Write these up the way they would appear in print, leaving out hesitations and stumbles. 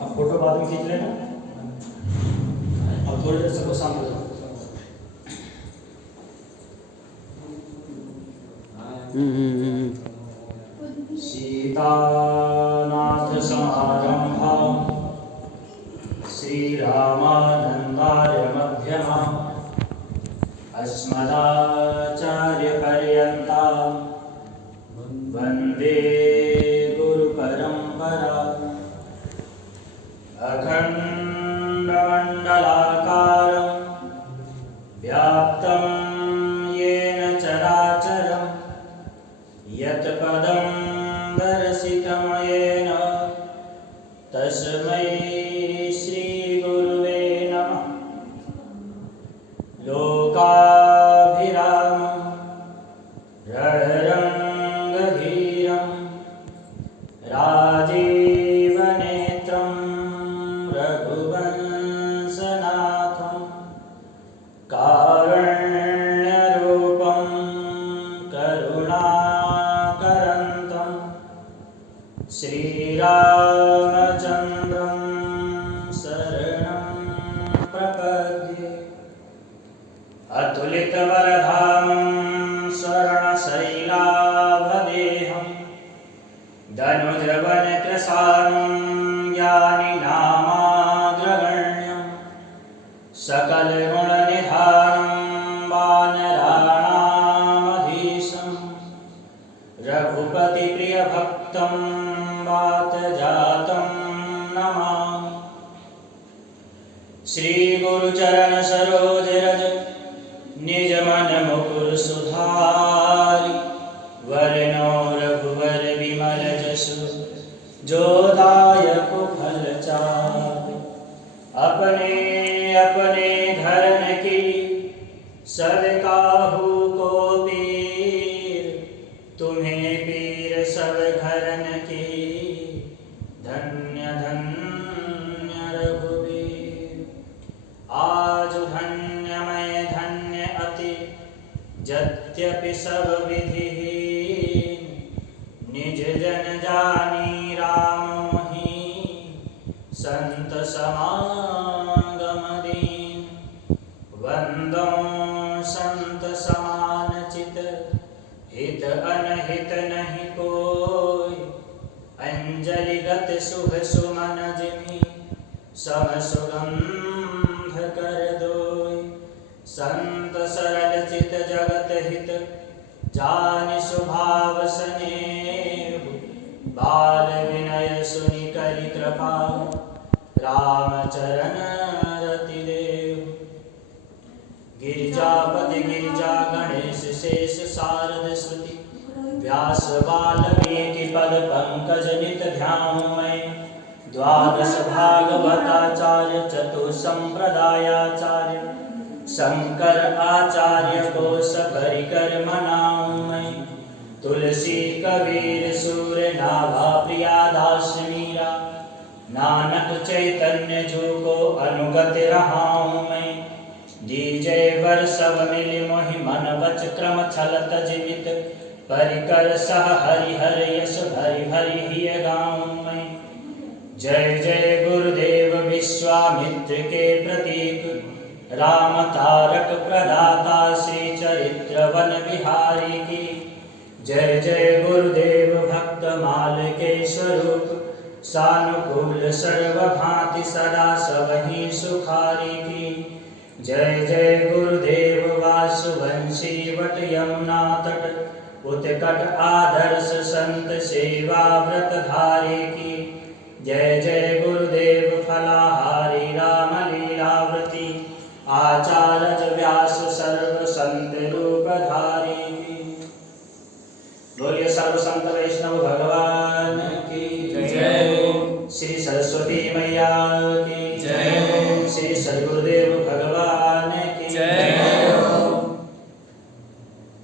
अब फोटो बाद में खींच लेना और थोड़ी देर सबको शांत हो जाओ। सीतानाथ समारंभां श्रीरामानन्दाय मध्यमाम् अस्मदाचार्यपर्यन्तां वन्दे गुरुपरम्पराम् अखण्डमण्डलाकारं व्याप्तं येन चराचरं यत्पदं दर्शितं येन तस्मै श्रीगुरुवे नमः। लोकाभिरामं रणरङ्गधीरं राजीवनेत्रं रघुवंशनाथं कारुण्यरूपं करुणाकरन्तं श्रीरामचन्द्रं शरणं प्रपद्ये। अतुलितवरधामं स्वर्णशैलाभदेहं धनुर्वनकृशानं ज्ञानिनामाग्रगण्यं सकलगुणनिधानं वानराणामधीशं रघुपतिप्रियभक्तं वातजातं नमामि। श्रीगुरुचरणसरोजरज निजमन मुकुर सुधारि वरनो रघुवर विमल जसु जो दायक फल चारि। अपने अपने धर्म की सब काहू को पीर तुम्हें पीर सब घरन की धन्य धन्य रघुवीर। आज धन्य मैं धन्य अति यद्यपि सब विधिहीन निज जन जानी राम मोहि संत समागम दीन। वंदो संत समान चित हित अनहित नहीं कोई अंजलिगत शुभ सुमन जिमि सम सुगंध कर दोई। संत सरल चित जगत हित जानि स्वभाव स्नेह बाल विनय सुनि करि कृपा रामचरण रति देव। गिरिजापति गिरिजा गणेश शेष शारद श्रुति व्यास वाल्मीकि पद पंकज नित ध्यान मैं। द्वादश भागवताचार्य चतुसंप्रदायाचार्य शंकर आचार्य को सपरिकर मनाऊं मैं। तुलसी कबीर सूर नाभा प्रियादास मीरा नानक चैतन्य जो को अनुगत रहाऊं मैं। दीजय वर सब मिल मोहि मन वच क्रम छलत जीवित परिकर सह हरि हर यश भरि भरि हिय गाऊं मैं। जय जय गुरुदेव विश्वामित्र के प्रतीक राम तारक प्रदाता श्री चरित्र वन बिहारी की। जय जय गुरुदेव भक्त माल के स्वरूप सानुकूल सर्वभांति सदा सबहि सुखारी की। जय जय गुरुदेव वासुवंशी वट यमुना तट उत्कट आदर्श संत सेवा व्रत धारी की। जय जय गुरुदेव फलाहारी राम लीलावृति आचार्य व्यास सर्व संत रूप धारी की। बोलिए सर्व संत वैष्णव भगवान की जय। श्री सरस्वती मैया की जय। श्री सद्गुरुदेव भगवान की जय।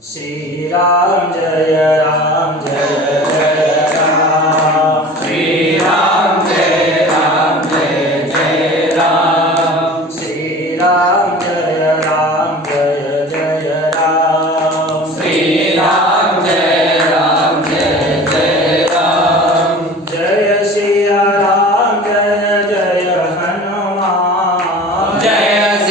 श्री राम जय राम जय जय राम। श्री राम जय जय राम। श्री राम जय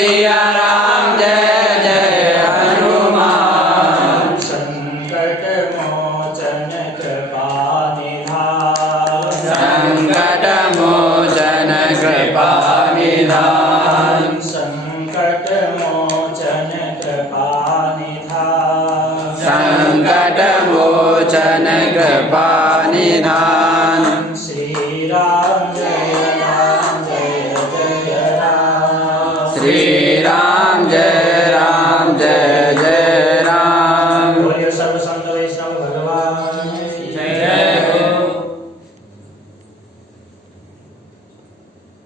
सिया राम जय जय हनुमान। संकट मोचन कृपा निधान, संकट मोचन कृपा निधान। संकट मोचन कृपा निधान, संकट मोचन कृपा निधान। श्री राम जय जय राम, श्री राम जय जय राम। बोलिए सर्व संत वैष्णव भगवान की जय हो।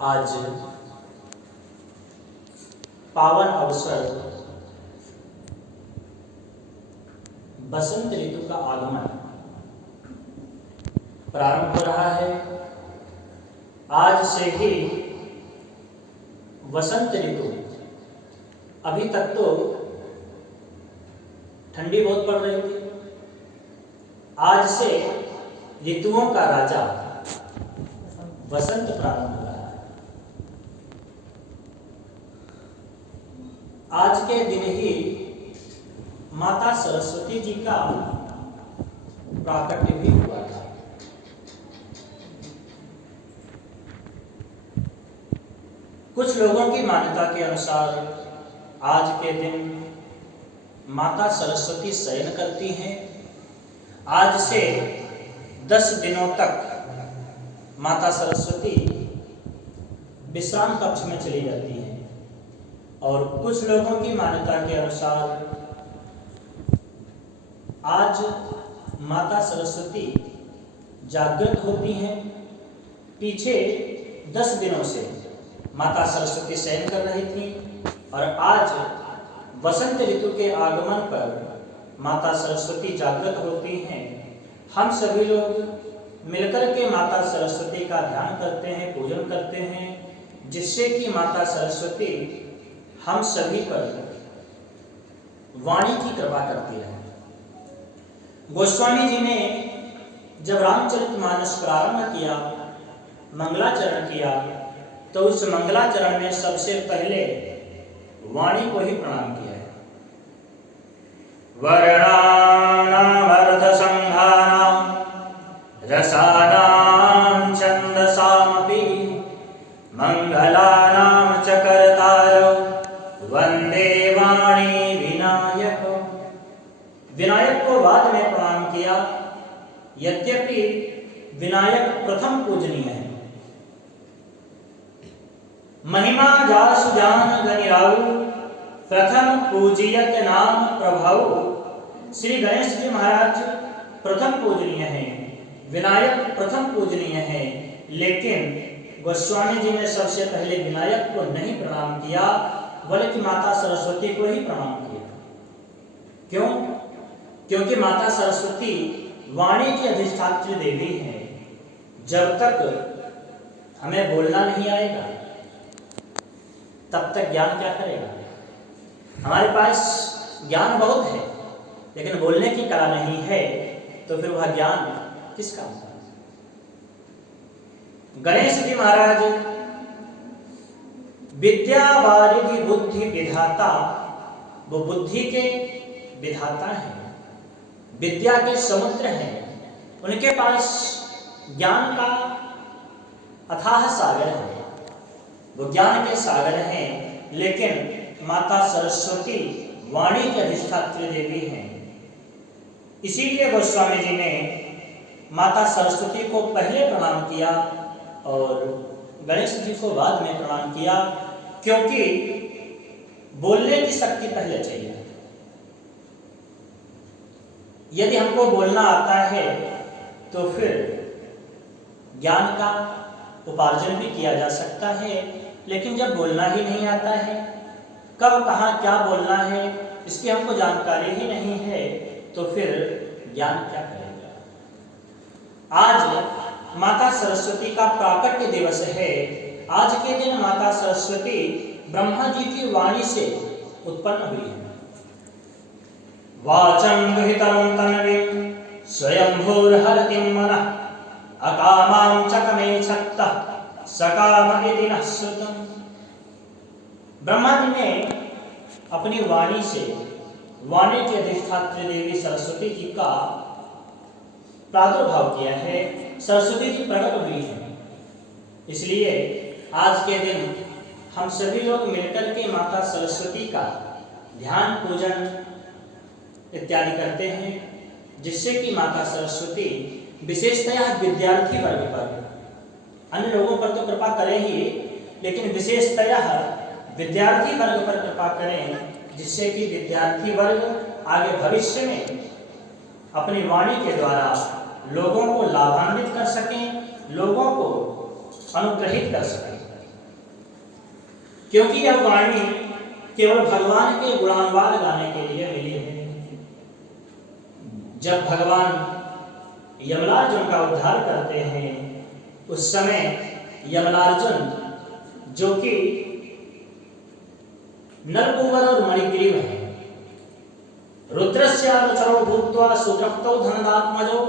आज पावन अवसर बसंत ऋतु का आगमन प्रारंभ हो रहा है। आज से ही वसंत ऋतु, अभी तक तो ठंडी बहुत पड़ रही थी, आज से ऋतुओं का राजा वसंत प्रारंभ हो रहा है। आज के दिन ही माता सरस्वती जी का प्राकट्य भी हुआ था। कुछ लोगों की मान्यता के अनुसार आज के दिन माता सरस्वती शयन करती हैं। आज से 10 दिनों तक माता सरस्वती विश्राम कक्ष में चली जाती हैं। और कुछ लोगों की मान्यता के अनुसार आज माता सरस्वती जागृत होती हैं। पीछे 10 दिनों से माता सरस्वती शयन कर रही थी और आज वसंत ऋतु के आगमन पर माता सरस्वती जागृत होती हैं। हम सभी लोग मिलकर के माता सरस्वती का ध्यान करते हैं, पूजन करते हैं, जिससे कि माता सरस्वती हम सभी पर वाणी की कृपा करती है। गोस्वामी जी ने जब रामचरितमानस प्रारंभ किया, मंगलाचरण किया, तो उस मंगलाचरण में सबसे पहले वाणी को ही प्रणाम किया है। वर्णानाम अर्थ संघानाम रसानाम छंदसामपि मंगलानाम च कर्तारो वंदे वाणी विनायक। विनायक को बाद में प्रणाम किया। यद्यपि विनायक प्रथम पूजनीय है। महिमा जासु जान गनिराउ प्रथम पूजियत नाम प्रभाव। श्री गणेश जी महाराज प्रथम पूजनीय हैं, विनायक प्रथम पूजनीय है। लेकिन गोस्वामी जी ने सबसे पहले विनायक को नहीं प्रणाम किया, बल्कि माता सरस्वती को ही प्रणाम किया। क्यों? क्योंकि माता सरस्वती वाणी की अधिष्ठात्री देवी है। जब तक हमें बोलना नहीं आएगा तब तक ज्ञान क्या करेगा? हमारे पास ज्ञान बहुत है, लेकिन बोलने की कला नहीं है, तो फिर वह ज्ञान किस काम का? गणेश जी महाराज विद्या वारिधि बुद्धि विधाता, वो बुद्धि के विधाता हैं, विद्या के समुद्र हैं। उनके पास ज्ञान का अथाह सागर है, वो ज्ञान के सागर हैं। लेकिन माता सरस्वती वाणी की अधिष्ठात्री देवी हैं। इसीलिए गोस्वामी जी ने माता सरस्वती को पहले प्रणाम किया और गणेश जी को बाद में प्रणाम किया, क्योंकि बोलने की शक्ति पहले चाहिए। यदि हमको बोलना आता है तो फिर ज्ञान का उपार्जन भी किया जा सकता है। लेकिन जब बोलना ही नहीं आता है, कब कहाँ क्या बोलना है, इसकी हमको जानकारी ही नहीं है, तो फिर ज्ञान क्या करेगा? आज माता सरस्वती का प्राकट्य दिवस है। आज के दिन माता सरस्वती ब्रह्मा जी की वाणी से उत्पन्न हुई है। वाचं गृहीतं तन्वीं स्वयंभूर्हरतिं मनः अकामां चकमे छत्तः सकाम इति नः श्रुतम्। ब्रह्मा जी ने अपनी वाणी से, वाणी की अधिष्ठात्री देवी सरस्वती जी का प्रादुर्भाव किया है, सरस्वती जी प्रकट हुई है। इसलिए आज के दिन हम सभी लोग मिलकर के माता सरस्वती का ध्यान, पूजन इत्यादि करते हैं, जिससे कि माता सरस्वती विशेषतया विद्यार्थी वर्ग पर, अन्य लोगों पर तो कृपा करें ही, लेकिन विशेषतया विद्यार्थी वर्ग पर कृपा करें, जिससे कि विद्यार्थी वर्ग आगे भविष्य में अपनी वाणी के द्वारा लोगों को लाभान्वित कर सकें, लोगों को अनुग्रहित कर सकें। क्योंकि यह वाणी केवल भगवान के गुणानुवाद गाने के लिए मिली है। जब भगवान यमलार्जुन का उद्धार करते हैं, उस समय यमलार्जुन, जो कि नलकूबर और मणिग्रीव है, रुद्रस्यानुचरो भूत्वा सुतृप्तो धनदात्मजो,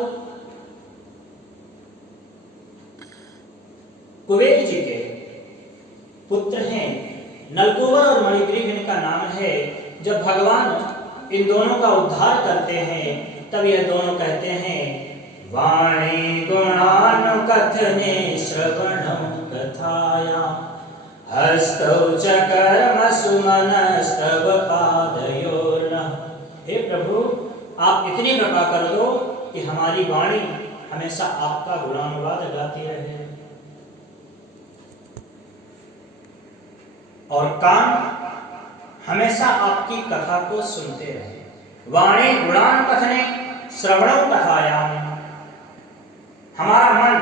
कुबेर जी के पुत्र हैं। नलकूबर और मणिग्रीव इनका नाम है। जब भगवान इन दोनों का उद्धार करते हैं, तब ये दोनों कहते हैं, वाणी गुणानुकथने श्रवणं कथाया हस्तौ च कर्मसु मनस्तव पादयोर्नः। हे प्रभु, आप इतनी कृपा कर दो कि हमारी वाणी हमेशा आपका गुणानुवाद गाती रहे और कान हमेशा आपकी कथा को सुनते रहे। वाणी गुणान कथने श्रवणं कथायाम, हमारा मन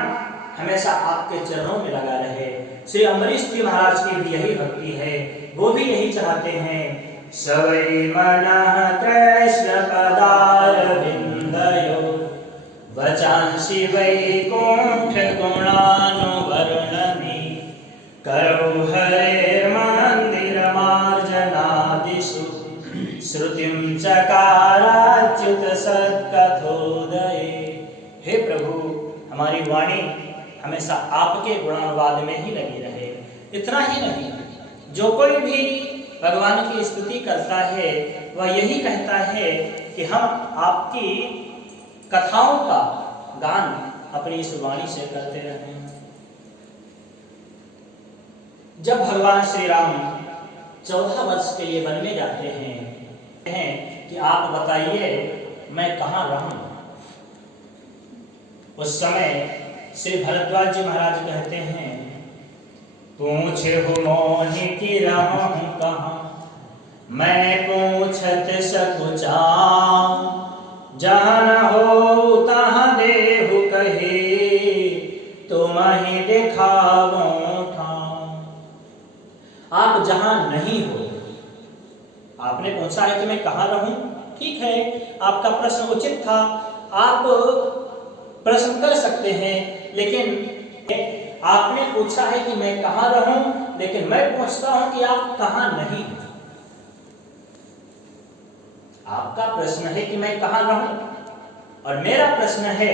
हमेशा आपके चरणों में लगा रहे। श्री अम्बरीश जी महाराज की भी यही भक्ति है, वो भी यही चाहते हैं, सवै मनः कृष्ण पदारविन्दयो वचांसि वैकुंठ गुणानुवर्णने करौ हरेर्मन्दिरमार्जनादिषु श्रुतिं चकाराच्युत सत्कथोदये। हे प्रभु, हमारी वाणी हमेशा आपके गुणानुवाद में ही लगी रहे। इतना ही नहीं, जो कोई भी भगवान की स्तुति करता है, वह यही कहता है कि हम आपकी कथाओं का गान अपनी इस वाणी से करते रहे। जब भगवान श्री राम 14 वर्ष के लिए वन में जाते हैं कि आप बताइए मैं कहाँ रहूं, उस समय श्री भरद्वाज जी महाराज कहते हैं, पूछे हो मोहि की रहूं कहाँ, मैं पूछत सकुचाऊं, जहाँ न हो तहाँ देहु कहे, तुम ही दिखावो ठाऊं। आप जहाँ नहीं हो, आपने पूछा है कि मैं कहाँ रहूं, ठीक है, आपका प्रश्न उचित था, आप प्रश्न कर सकते हैं, लेकिन आपने पूछा है कि मैं कहाँ रहूं, लेकिन मैं पूछता हूं कि आप कहाँ नहीं। आपका प्रश्न है कि मैं कहाँ रहूं, और मेरा प्रश्न है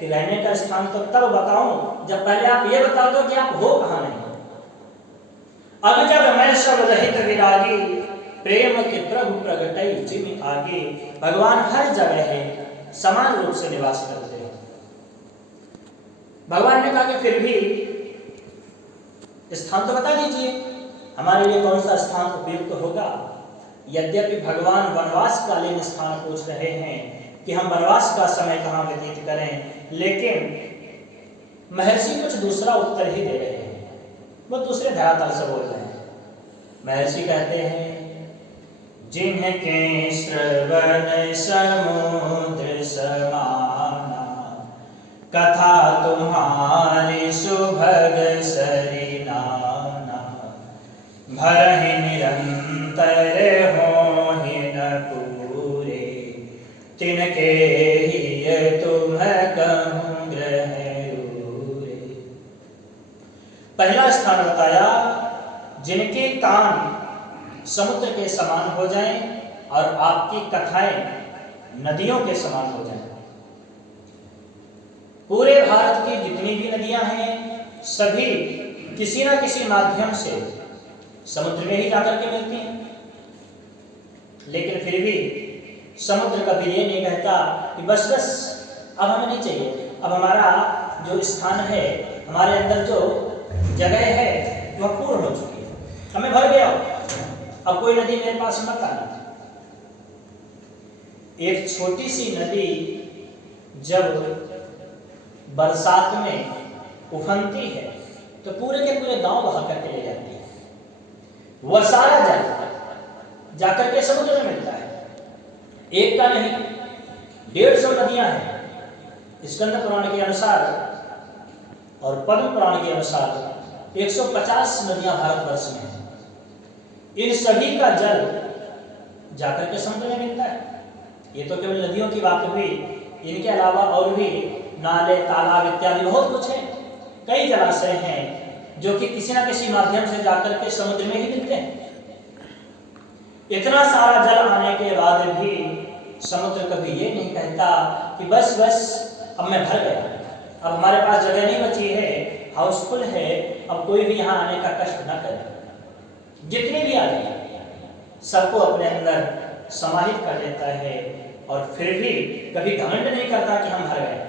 कि रहने का स्थान तो तब बताऊं जब पहले आप ये बता दो कि आप हो कहाँ नहीं। अब जब मैं सब रहित विरागी, प्रेम के प्रभु प्रगटई जिमि आगे। भगवान हर जगह है, समान रूप से निवास करते हैं। भगवान ने कहा कि फिर भी स्थान तो बता दीजिए, हमारे लिए कौन सा स्थान उपयुक्त होगा। यद्यपि भगवान वनवास कालीन स्थान पूछ रहे हैं कि हम वनवास का समय कहाँ व्यतीत करें, लेकिन महर्षि कुछ दूसरा उत्तर ही दे रहे हैं, वो दूसरे धरातल से बोल रहे हैं। महर्षि कहते हैं, जिनके श्रवण समुद्र समाना, कथा तुम्हारी सुभग सरिनाना, भरहि निरंतर होहि न पूरे, तिनके ही तुम कहूँ ग्रह रूरे। पहला स्थान बताया, जिनके कान समुद्र के समान हो जाएं और आपकी कथाएं नदियों के समान हो जाएं। पूरे भारत की जितनी भी नदियां हैं, सभी किसी न किसी माध्यम से समुद्र में ही जाकर के मिलती हैं। लेकिन फिर भी समुद्र कभी ये नहीं कहता कि बस बस अब हमें नहीं चाहिए, अब हमारा जो स्थान है, हमारे अंदर जो जगह है वह पूर्ण हो चुकी है, हमें भर गया, अब कोई नदी मेरे पास मत आना। एक छोटी सी नदी जब बरसात में उफनती है तो पूरे के पूरे गांव बहा करके ले जाती है। वह सारा जल जाकर के समुद्र में मिलता है। एक का नहीं, 150 नदियां हैं। स्कंद पुराण के अनुसार और पद्म पुराण के अनुसार 150 नदियां भारतवर्ष में हैं। इन सभी का जल जाकर के समुद्र में मिलता है। ये तो केवल नदियों की बात हुई, इनके अलावा और भी नाले, तालाब इत्यादि बहुत कुछ है। कई जलाशय हैं जो कि किसी न किसी माध्यम से जाकर के समुद्र में ही मिलते हैं। इतना सारा जल आने के बाद भी समुद्र कभी ये नहीं कहता कि बस बस अब मैं भर गया, अब हमारे पास जगह नहीं बची है, हाउसफुल है, अब कोई भी यहाँ आने का कष्ट न करे। जितने भी आ जाए सबको अपने अंदर समाहित कर लेता है और फिर भी कभी घमंड नहीं करता कि हम भर गए।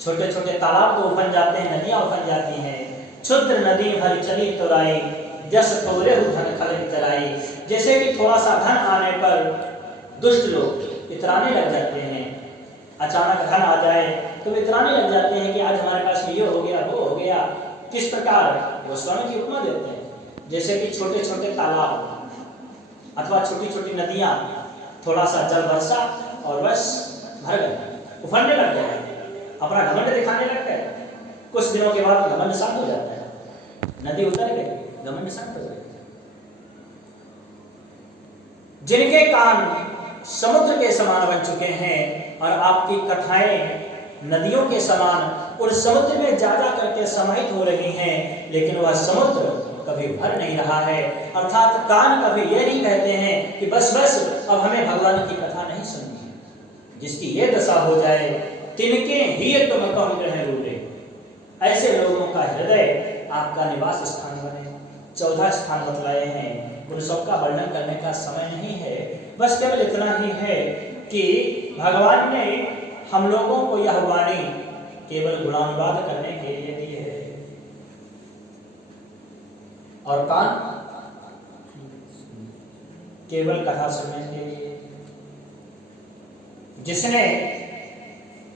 छोटे छोटे तालाब तो उफन जाते हैं, नदियां उफन जाती हैं। क्षुद्र नदी भरी चली तुराई, जस तोरे धन खल तराई। जैसे कि थोड़ा सा धन आने पर दुष्ट लोग इतराने लग जाते हैं, अचानक धन आ जाए तो इतराने लग जाते हैं कि आज हमारे पास ये हो गया, वो हो गया। किस प्रकार गोस्वामी की उपमा देते हैं, जैसे कि छोटे छोटे तालाब अथवा छोटी छोटी नदियां, थोड़ा सा जल बरसा और बस भर गए, उफनने लग गए, अपना घमंड दिखाने लग गए। कुछ दिनों के बाद घमंड शांत हो जाता है, नदी उतर गई, घमंड शांत हो गए। जिनके कान समुद्र के समान बन चुके हैं और आपकी कथाएं नदियों के समान उन समुद्र में जा जा करके समाहित हो रही हैं, लेकिन वह समुद्र कभी भर नहीं रहा है। अर्थात कान कभी ये नहीं कहते हैं कि बस बस अब हमें भगवान की कथा नहीं सुननी है। जिसकी ये दशा हो जाए, तिनके ही तुम कौन ग्रह रूले, ऐसे लोगों का हृदय आपका निवास स्थान बने। 14 स्थान बतलाए हैं, उन सबका वर्णन करने का समय नहीं है। बस केवल इतना ही है कि भगवान ने हम लोगों को यह वाणी केवल गुणानुवाद करने के लिए दी है और कान केवल कथा सुनने के लिए। जिसने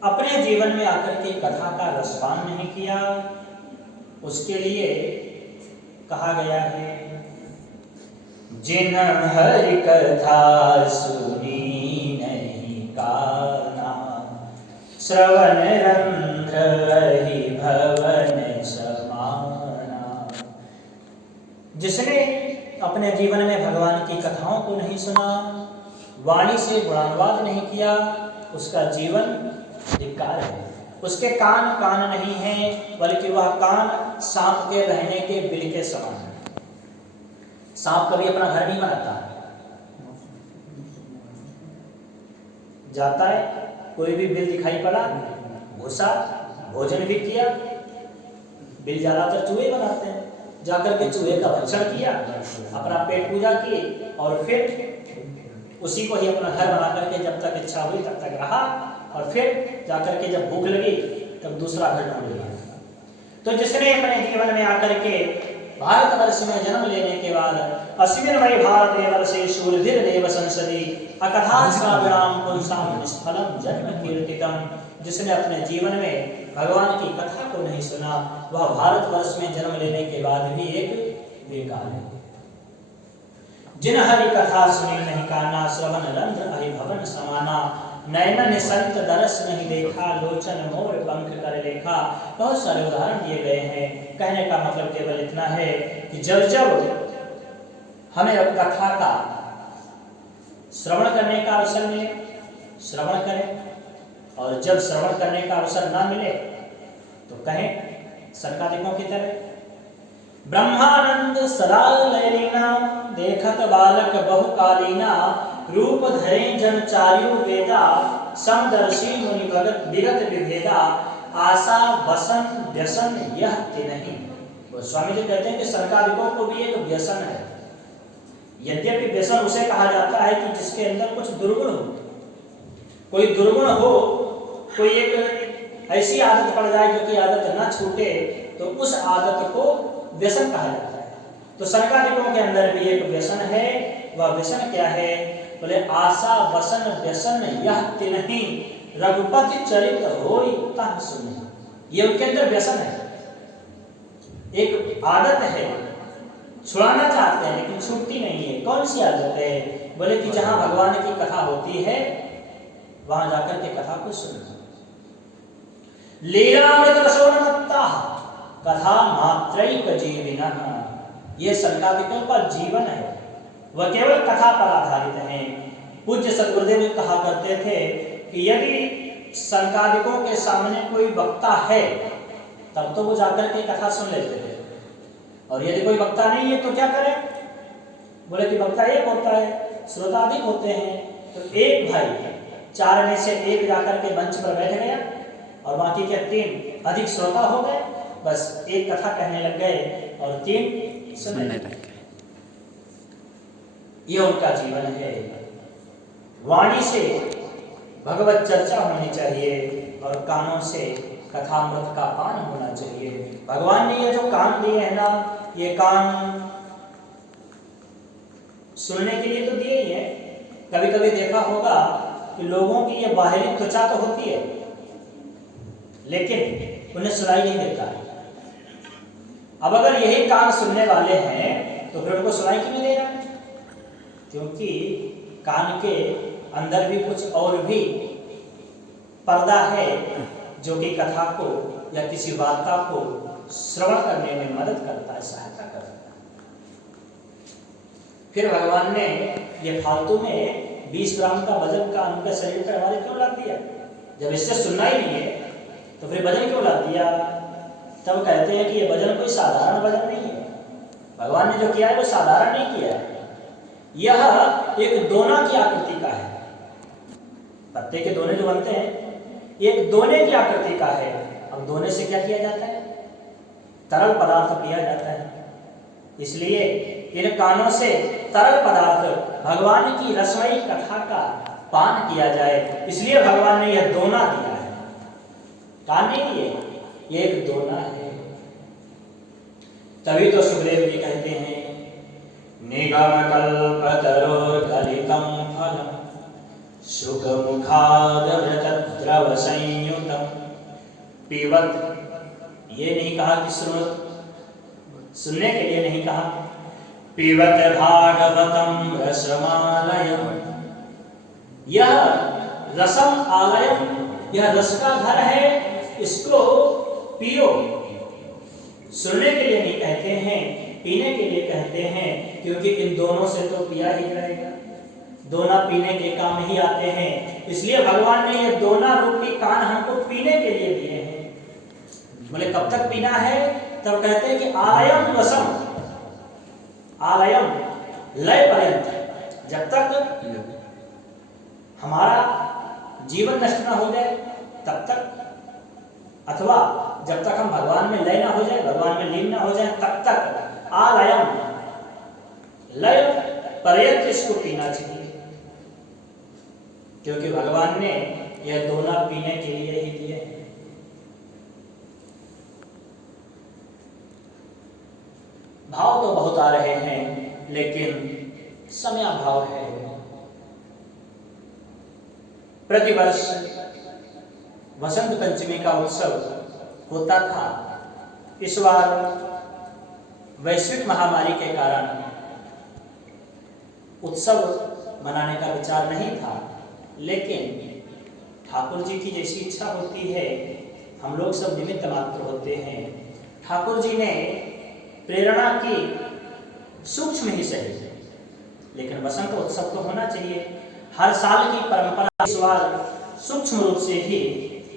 अपने जीवन में आकर के कथा का रसपान नहीं किया, उसके लिए कहा गया है, जिन हरि कथा सुनी नहीं काना, श्रवण रंध्र हरि भवन समाना। जिसने अपने जीवन में भगवान की कथाओं को नहीं सुना, वाणी से गुणानुवाद नहीं किया, उसका जीवन धिक्कार है। उसके कान कान नहीं हैं, बल्कि वह कान सांप के रहने के बिल के समान है। सांप कभी अपना घर नहीं बनाता, जाता है, कोई भी बिल दिखाई पड़ा, घुसा, भोजन भी किया। बिल ज्यादातर चूहे बनाते हैं, जाकर के चूहे का भक्षण किया, अपना पेट पूजा की और फिर उसी को ही अपना घर बना करके जब तक इच्छा हुई तब तक रहा और फिर जाकर के जब भूख लगी तब दूसरा घर ढूंढ लिया। तो जिसने अपने जीवन में आकर के भारतवर्ष में जन्म लेने के बाद अश्विनमय भारत वर्षे शूरधीर देव संसदी अकथा श्रावणाम पुंसाम निष्फलम जन्म कीर्तितम। जिसने अपने जीवन में भगवान की कथा को नहीं सुना, वह भारतवर्ष में जन्म लेने के बाद भी एक बेकार है। जिन हरि कथा सुनी नहीं काना, श्रवण रंध्र हरि भवन समाना। नयन संत दरस नहीं देखा, लोचन मोर पंख कर लेखा। बहुत सारे उदाहरण दिए गए हैं। कहने का मतलब केवल इतना है कि जब जब हमें कथा का श्रवण करने का अवसर मिले, श्रवण करें, और जब श्रवण करने का अवसर ना मिले तो कहें संकादिकों की तरह, ब्रह्मानंद सदा लयलीना, देखत बालक बहुकालीना। रूप धरे जन चार्यो वेदा, समदर्शी मुनि भगत विगत विभेदा। आशा वसन व्यसन यह ते नहीं। तो स्वामी जी कहते हैं कि संकादिकों को भी एक व्यसन है। यद्यपि व्यसन उसे कहा जाता है कि जिसके अंदर कुछ दुर्गुण हो, कोई दुर्गुण हो, कोई एक ऐसी आदत पड़ जाए जो कि आदत न छूटे, तो उस आदत को व्यसन कहा जाता है। तो संकादिकों के अंदर भी एक व्यसन है। वह व्यसन क्या है? बोले आशा वसन व्यसन यह तिन्ही रघुपति चरित होई तह सुनि। ये उनके अंदर व्यसन है, एक आदत है, छुड़ाना चाहते हैं लेकिन छूटती नहीं है। कौन सी आदत है? बोले कि जहां भगवान की कथा होती है वहां जाकर के कथा को सुनना। लीलामृत रसोन्मत्ता कथा मात्रैक जीविनः। ये संकादिकों का जीवन है, वह केवल कथा पर आधारित है। पूज्य सद्गुरुदेव कहा करते थे कि यदि संकादिकों के सामने कोई वक्ता है तब तो वो जाकर के कथा सुन लेते थे, और यदि कोई वक्ता नहीं है तो क्या करें? बोले कि वक्ता एक होता है, श्रोता अधिक होते हैं। तो एक भाई, चार में से एक जाकर के मंच पर बैठ गया और बाकी के तीन अधिक श्रोता हो गए, बस एक कथा कहने लग गए और तीन सुनने लग गए। यह उनका जीवन है। वाणी से भगवत चर्चा होनी चाहिए और कानों से कथामृत का पान होना चाहिए। भगवान ने ये जो कान दिए हैं ना, ये कान सुनने के लिए तो दिए ही है। कभी कभी देखा होगा कि लोगों की ये बाहरी त्वचा तो होती है लेकिन उन्हें सुनाई नहीं देता। अब अगर यही कान सुनने वाले हैं तो फिर उनको सुनाई क्यों नहीं दे रहा? क्योंकि कान के अंदर भी कुछ और भी पर्दा है जो कि कथा को या किसी वार्ता को श्रवण करने में मदद करता है, सहायता करता है। फिर भगवान ने ये फालतू में 20 ग्राम का वजन का उनके शरीर पर हमारे क्यों ला दिया? जब इससे सुनना ही नहीं है तो फिर वजन क्यों ला दिया? तब कहते हैं कि ये वजन कोई साधारण वजन नहीं है। भगवान ने जो किया है वो साधारण नहीं किया है। यह एक दोना की आकृति का है। पत्ते के दोने जो बनते हैं एक दोने की आकृति का है। अब दोने से क्या किया जाता है? तरल पदार्थ पिया जाता है। इसलिए इन कानों से तरल पदार्थ भगवान की रसमयी कथा का पान किया जाए, इसलिए भगवान ने यह दोना दिया है। कान नहीं दिए, ये एक दोना है। तभी तो सुखदेव जी कहते हैं निगम कल्पतरोर्गलितं फलम् सुखमुखादमृतद्रव संयुतम् पिबत। ये नहीं कहा कि सुनने के लिए नहीं कहा। पिबत भागवतम रसमालयम। यह रसम आलयम, यह रस का घर है, इसको पियो। सुनने के लिए नहीं कहते हैं, पीने के लिए कहते हैं, क्योंकि इन दोनों से तो पिया ही जाएगा। दोना पीने के काम ही आते हैं, इसलिए भगवान ने ये दोना रूपी कान हमको पीने के लिए दिए हैं। बोले कब तक पीना है? तब कहते हैं कि आलयम रसम, आलयम लय पर्यंत, जब तक हमारा जीवन नष्ट ना हो जाए तब तक, अथवा जब तक हम भगवान में लय ना हो जाए, भगवान में लीन ना हो जाए तब तक आलयम लय पर्यंत इसको पीना चाहिए। क्योंकि भगवान ने यह दोना पीने के लिए ही दिए हैं। भाव तो बहुत आ रहे हैं लेकिन समयाभाव है। प्रतिवर्ष वसंत पंचमी का उत्सव होता था। इस बार वैश्विक महामारी के कारण उत्सव मनाने का विचार नहीं था, लेकिन ठाकुर जी की जैसी इच्छा होती है, हम लोग सब निमित्त मात्र होते हैं। ठाकुर जी ने प्रेरणा की सूक्ष्म ही सही, लेकिन वसंत उत्सव तो होना चाहिए। हर साल की परंपरा इस बार सूक्ष्म रूप से ही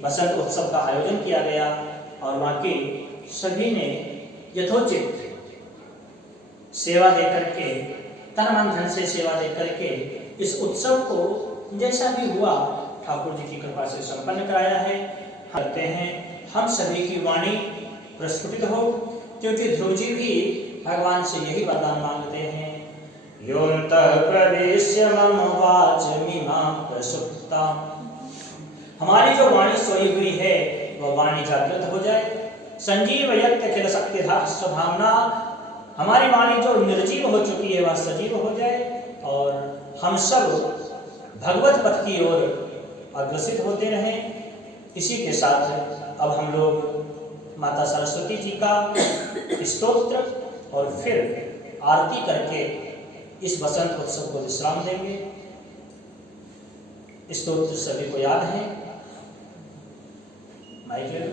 वसंत उत्सव का आयोजन किया गया और वहाँ के सभी ने यथोचित सेवा देकर के, तन मन धन से सेवा देकर के इस उत्सव को जैसा भी हुआ ठाकुर जी की कृपा से संपन्न कराया है। करते हैं हम सभी की वाणी प्रस्फुटित हो, क्योंकि ध्रुव जी भी भगवान से यही वरदान मांगते हैं, योऽन्तः प्रविश्य मम वाचमिमां प्रसुप्तां। हमारी जो वाणी सोई हुई है वह वाणी जागृत हो जाए। संजीवयत् अखिल शक्तिधर स्वधाम्ना, हमारी वाणी जो निर्जीव हो चुकी है वह सजीव हो जाए और हम सब भगवत पथ की ओर अग्रसित होते रहें। इसी के साथ अब हम लोग माता सरस्वती जी का स्तोत्र और फिर आरती करके इस वसंत उत्सव को विश्राम देंगे। स्तोत्र सभी को याद है? माइक ले लो।